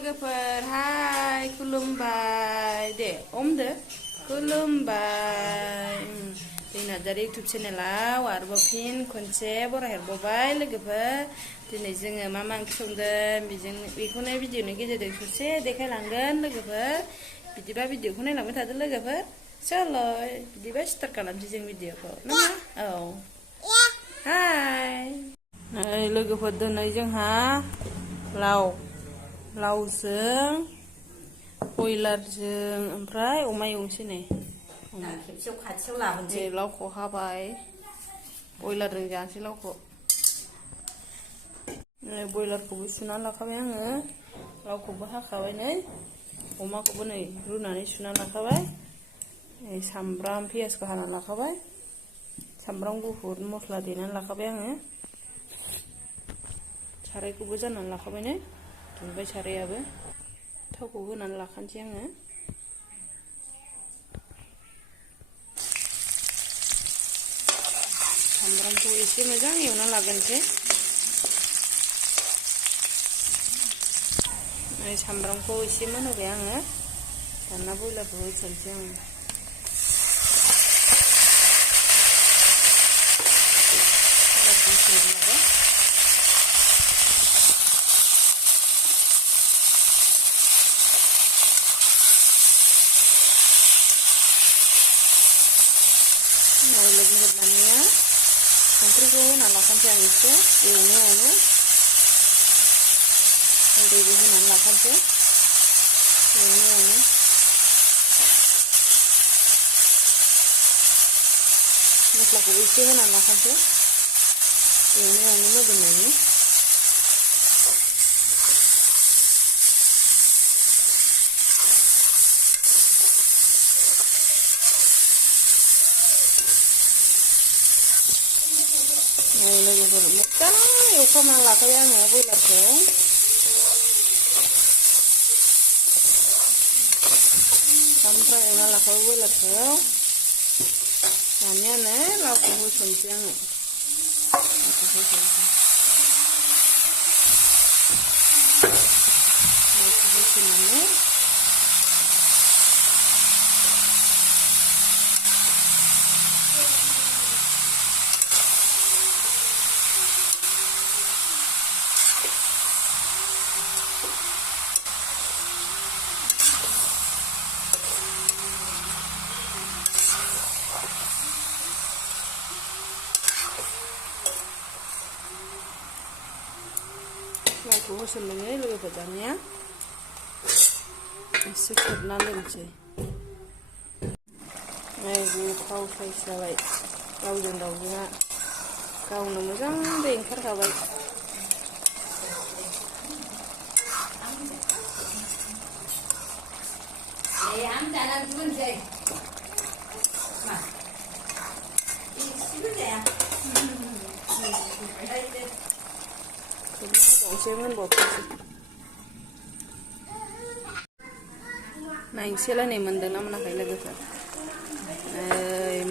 लोगोफोर हाय खुलुमबाय दे हमदो खुलुमबाय दैनार्जारि इउटुब चेनेलाव आरोबाव फिन खनसे बरायहरबावबाय लोगोफोर दिनै जोङो मा ओंख्रि संगोन बेखौनो भिडिअनि गेजेरजों ससे देखायलांगोन लोगोफोर बिदिबा भिडिअखौ नायलांबाय थादो लोगोफोर चलो बिदिबा स्टार्ट खालामसै जों भिडिअखौ ना औ हाय नै लोगोफोर दिनै जोंहा लावजों बयलारजों ओमफ्राय अमा एवनोसै नै खेबसेयाव खाथियाव लाबोनोसै लावखौ हाबाय बयलारजों जानोसै लावखौ बयलारखौबो सुनानै लाखाबाय आङो लावखौबो हाखाबाय नै अमाखौबो नै रुनानै सुनानै लाखाबाय सामब्राम पियासखौ हानानै लाखाबाय सामब्राम गुफुर मस्ला देनानै लाखाबाय आङो सारायखौबो जाननानै लाखाबाय नै दुंबाय सारायाबो थावखौ होनानै लाखानोसै आङो सामब्रामखौ एसे मोजां एवना लागोनसै सामब्रामखौ एसे मोनहोबाय आङो दाना बयलारखौ होसनसै आङो लोगोफोर दानिया संख्रिखौ होना लाखानोसै आं एसे एवनायावनो हालदैबो होनानै लाखानोसै एवनायावनो मस्लाखौबो एसे होनानै लाखानोसै एवनायावनो मोदोमनायनि लोगोफोर मोजां एवफ्रामनानै लाखाबाय आङो बयलारखौ सामफ्राम एवना लाखाबाय बयलारखौ दानिया नै लावखौ होसनसै आङो लावखौ होसननानै लावखौ होसननानै लोगोफोर दानिया एसे खोबनानै दोनसै गोथाव साइज जाबाय लावजों दाउजोंआ गावनो मोजां दै ओंखारखाबाय एसे मोनबावथोंसै नायनोसैलाय नै मोनदोंना मोनाखै लोगोफोर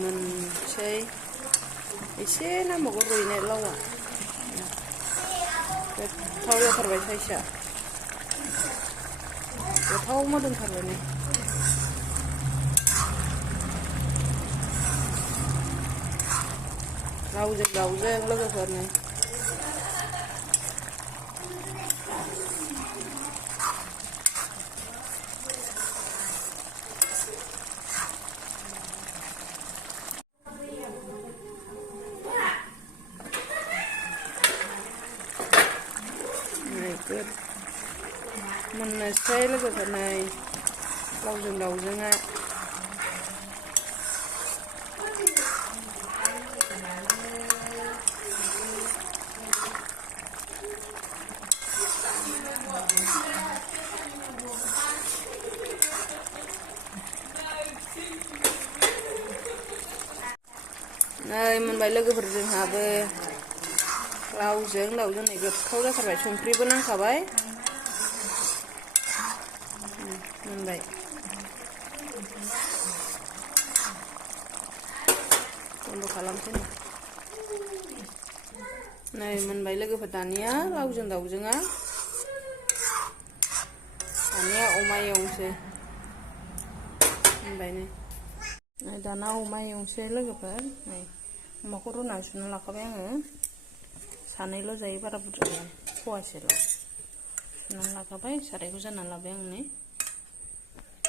मोनसै एसे नांबावगौ रुइनो लावा गोथाव जाथारबाय साइसआ गोथाव मोदोमथारबाय नै लावजों दाउजों लोगोफोर नै मोननोसै लोगोफोर नै लावजों दाउजोंआ नै मोनबाय लोगोफोर जोंहाबो लावजों दाउजों नै गोथाव जाथारबाय संख्रिबो नांखाबाय मोनबाय बन्द खालामसै नै मोनबाय लोगोफोर दानिया लावजों दाउजोंआ अमा एवनोसै होनबाय नै दाना अमा एवनोसै लोगोफोर नै अमाखौ रुनानै सुना लाखाबाय आङो सानैल' जायो बारा बुरजा जाया फवासेल' सुनानै लाखाबाय सारायखौ जाननानै लाबाय आं नै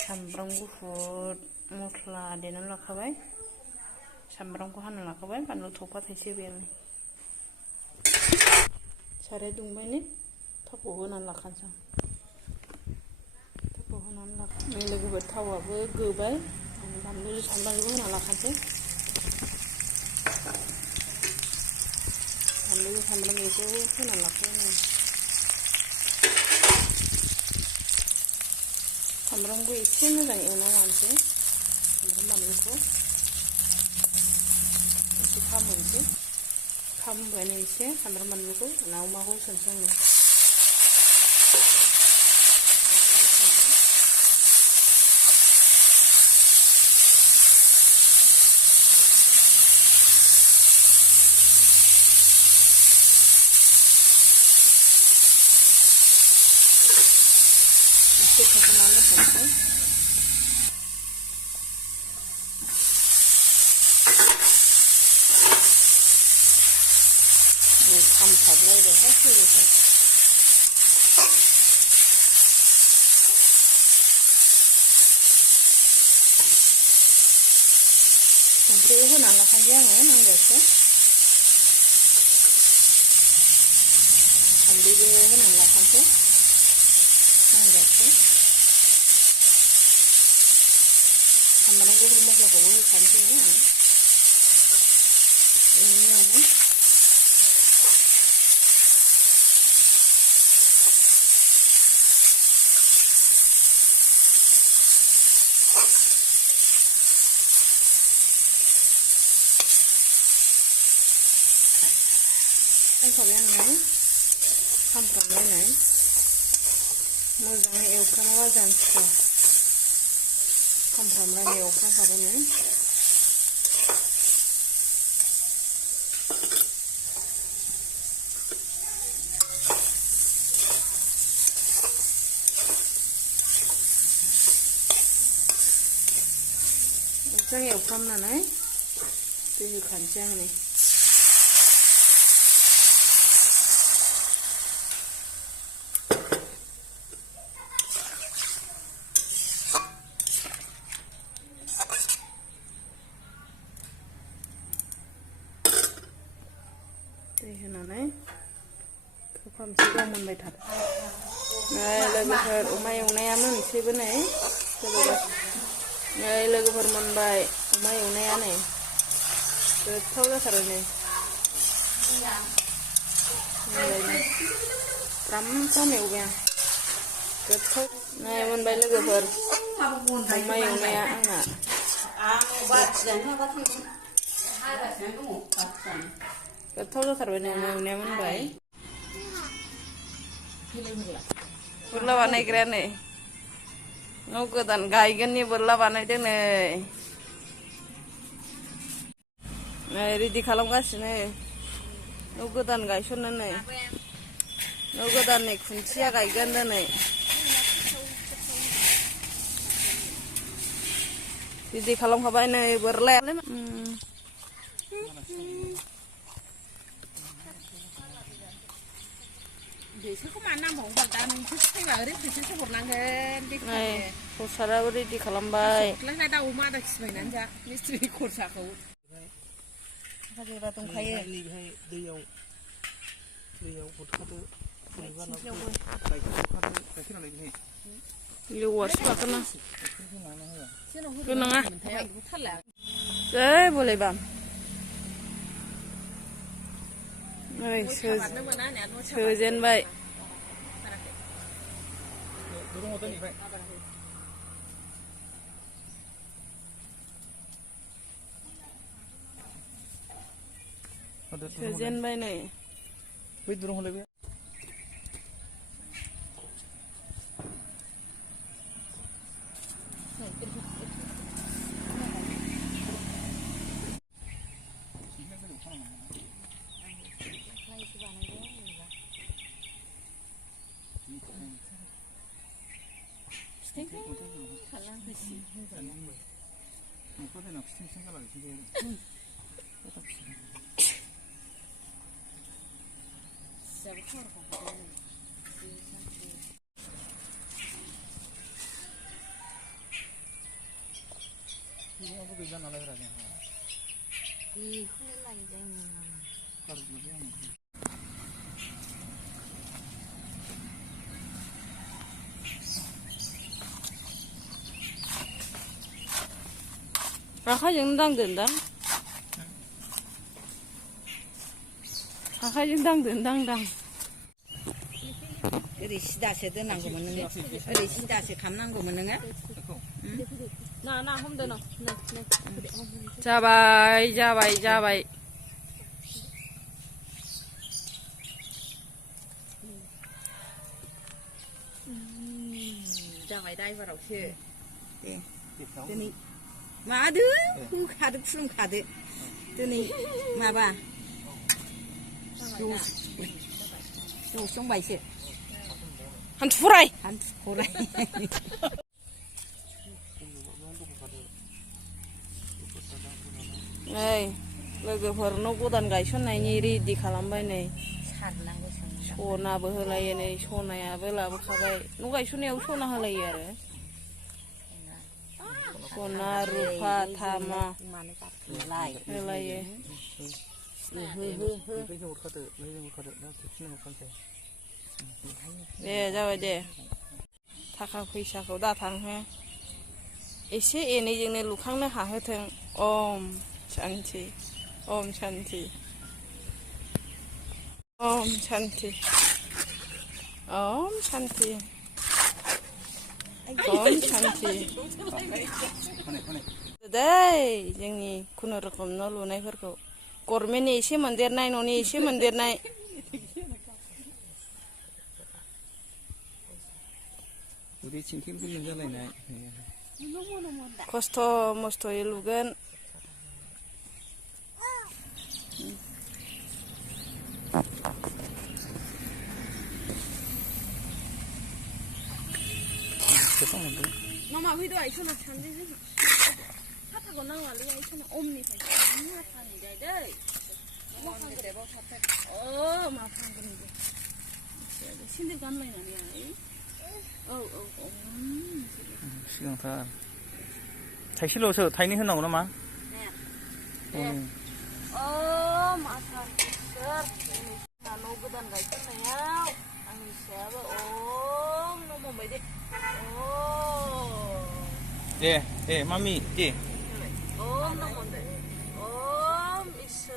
सामब्राम गुफुर मस्ला देनानै लाखाबाय सामब्रामखौ हाना लाखाबाय बानलु थफा थाइसे होबाय आं साराया दुंबाय नै थावखौ होनानै लाखानोसै आं थावखौ होनानै लाखाबाय लोगोफोर थावाबो गोबाय बानलु सामब्रामखौ होना लाखानोसै बानलु सामब्राम बेखौ होना लाखाबाय आङो सामब्रामखौ एसे मोजां एवना लानोसै सामब्राम बानलुखौ एसे खामहोनोसै खामहोबाय एसे सामब्राम बानलुखौ उनाव अमाखौ होसनसै आङो एसे खोबनानै होसनसै खामथाबलायबायहाय लोगोफोर संख्रिबो होनानै लाखानोसै आङो नांजासे हालदैबो होनानै लाखानोसै नांजासे सामब्राम गुफुर मस्लाखौबो होखानोसै आं एवनायावनो होखाबाय आङो खामफ्रामलायनाय मोजाङै एवफ्रामाबा जानो सुखुवा खामफ्रामलायनाय एवफ्रामखाबायनो मोजां एवफ्रामनानै दै होखानोसै आं नै दै होनानै खोबहाबनोसै गाव मोनबाय थादो नै लोगोफोर अमा एवनाया मोनसैबो नै नै लोगोफोर मोनबाय अमा एवनाया नै गोथाव जाथारो नै फ्राम फ्राम एवबाय आं गोथाव नै मोनबाय लोगोफोर अमा एवनाया आंना गोथाव जाथारबाय नै अमा एवनाया मोनबाय बोरला बानायग्राया नै न' गोदान गायगोननि बोरला बानायदों नै रेडि खालामगासिनो न' गोदान गायसननो नै न' गोदाननि खुन्थिया गायगोन दिनै रेडि खालामखाबाय नै बोरलाया बेसोरखौ मानो नांबावगौ दा नोंसोर फैबा ओरैनो फैसासो हरनांगोन खरसाराबो रेडि खालामबाय दा अमा आदा खिबायनानै जा मिस्ट्रि खरसाखौ हाजिरा दंखायो दैयाव हरखादो लेवारसो बाखोना गोनाङा जै बलायबाम नै सोजेनबाय सोजेनबाय नै बै दुरुं हलायबाय 아카지는 당된다. 아카지는 당된당당. 어디 시다시 드난 거 먹는 거. 어디 시다시 감난 거 먹는 거. 나 홈대너. 자바이. 자바이 다이버라고 해. 네. 드니. 마드. 가득 푸름 가득. 드니. 마봐. 요 송바이시. 한 투라이. 한 고라이. Này, लोगोफोर न' गोदान गायसननायनि रेडि खालामबाय नै सनाबो होलायो नै सनायाबो लाबोखाबाय न' गायसननायाव सना होलायो आरो सना रुफा थामा होलायो दे जाबाय दे थाखा फैसाखौ दाथांहो एसे एनैजोंनो लुखांनो हाहोथों ओम शांति ओम शांति ओम शांति ओम शांति ओम शांति दै जोंनि खुनुरुखुम न' लुनायफोरखौ गभर्नमेन्टनि एसे मोनदेरनाय न'नि एसे मोनदेरनाय 우리 진팀 굴린 자라이네. खस्थ' मस्थ'यै लुगोन 마마 회도 아이소나 참지 하타고 나와리 아이소나 옴니서 하타는 데들 뭐 한그래 뭐 하타 마판 그런데 신들 간라인 아니야 시간다. 택시로서 타이니 흔나고 나마. 네. 마산. 나노 그단 가있었나요? 아니, 샤바. 너무 뭐지? 예, 마미, 예. 너무 뭔데? 있어.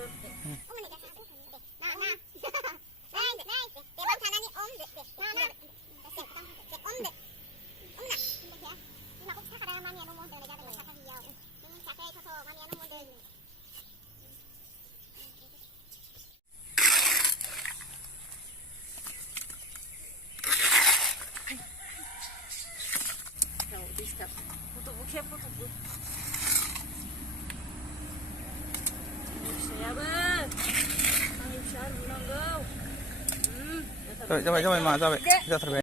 Rồi, ra mày mà, ra mày, ra thật về.